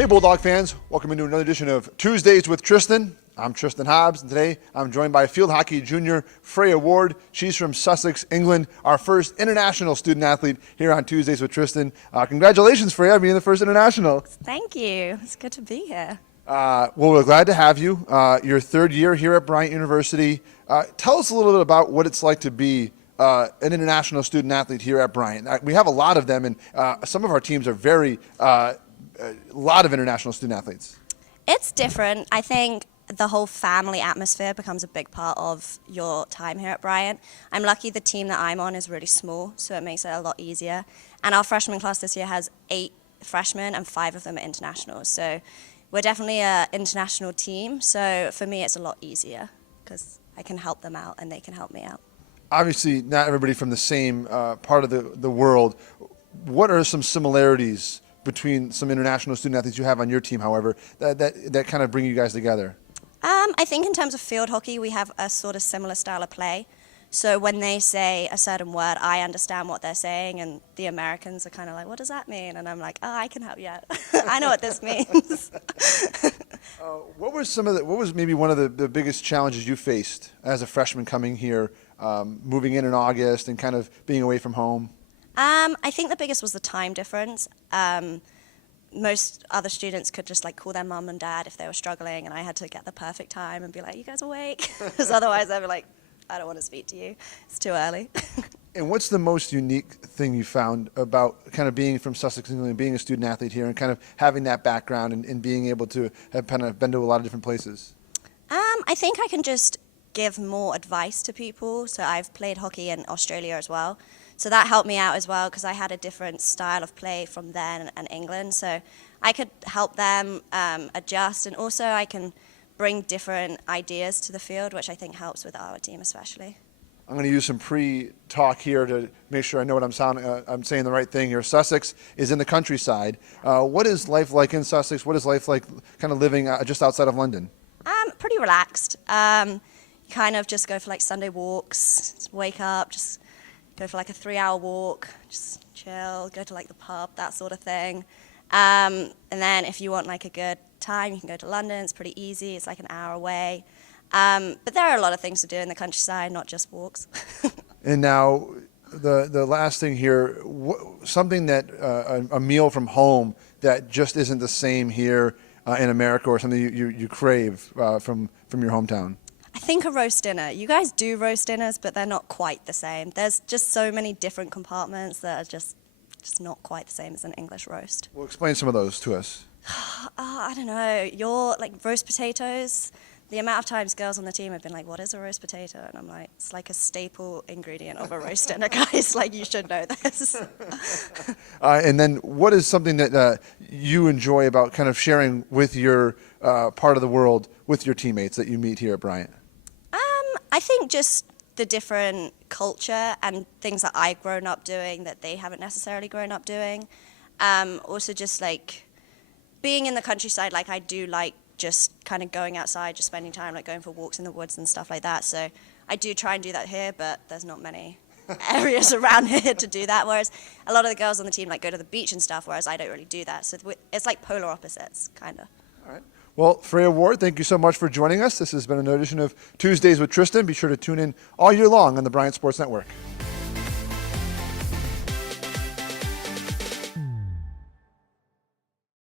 Hey Bulldog fans, welcome into another edition of Tuesdays with Tristan. I'm Tristan Hobbes, and today I'm joined by field hockey junior Freya Ward. She's from Sussex, England, our first international student athlete here on Tuesdays with Tristan. Congratulations, Freya, being the first international. Thank you. It's good to be here. Well, we're glad to have you. Your third year here at Bryant University. Tell us a little bit about what it's like to be an international student athlete here at Bryant. We have a lot of them, and some of our teams are a lot of international student athletes. It's different. I think the whole family atmosphere becomes a big part of your time here at Bryant. I'm lucky the team that I'm on is really small, so it makes it a lot easier. And our freshman class this year has 8 freshmen, and 5 of them are internationals. So we're definitely an international team. So for me, it's a lot easier because I can help them out and they can help me out. Obviously, not everybody from the same part of the world. What are some similarities between some international student athletes you have on your team, however, that kind of bring you guys together? I think in terms of field hockey, we have a sort of similar style of play. So when they say a certain word, I understand what they're saying, and the Americans are kind of like, what does that mean? And I'm like, oh, I can help you out. I know what this means. What was maybe one of the biggest challenges you faced as a freshman coming here, moving in August and kind of being away from home? I think the biggest was the time difference. Most other students could just like call their mom and dad if they were struggling, and I had to get the perfect time and be like, you guys awake? Because otherwise I'd be like, I don't want to speak to you. It's too early. And what's the most unique thing you found about kind of being from Sussex, England, being a student athlete here, and kind of having that background and being able to have kind of been to a lot of different places? I think I can just give more advice to people. So I've played hockey in Australia as well. So that helped me out as well because I had a different style of play from there and England. So I could help them adjust, and also I can bring different ideas to the field, which I think helps with our team especially. I'm going to use some pre-talk here to make sure I know what I'm saying the right thing here. Sussex is in the countryside. What is life like in Sussex? What is life like kind of living just outside of London? Pretty relaxed. You kind of just go for like Sunday walks, just wake up, just go for like a 3-hour walk, just chill, go to like the pub, that sort of thing. And then if you want like a good time, you can go to London. It's pretty easy. It's like an hour away. But there are a lot of things to do in the countryside, not just walks. And now the last thing here, something that a meal from home that just isn't the same here in America, or something you crave from your hometown. I think a roast dinner. You guys do roast dinners, but they're not quite the same. There's just so many different compartments that are just not quite the same as an English roast. Well, explain some of those to us. I don't know. Your like roast potatoes. The amount of times girls on the team have been like, what is a roast potato? And I'm like, it's like a staple ingredient of a roast dinner, guys. Like, you should know this. And then what is something that you enjoy about kind of sharing with your part of the world with your teammates that you meet here at Bryant? I think just the different culture and things that I've grown up doing that they haven't necessarily grown up doing. Also just like being in the countryside, like I do like just kind of going outside, just spending time, like going for walks in the woods and stuff like that. So I do try and do that here, but there's not many areas around here to do that. Whereas a lot of the girls on the team like go to the beach and stuff, whereas I don't really do that. So it's like polar opposites, kind of. All right. Well, Freya Ward, thank you so much for joining us. This has been an edition of Tuesdays with Tristan. Be sure to tune in all year long on the Bryant Sports Network.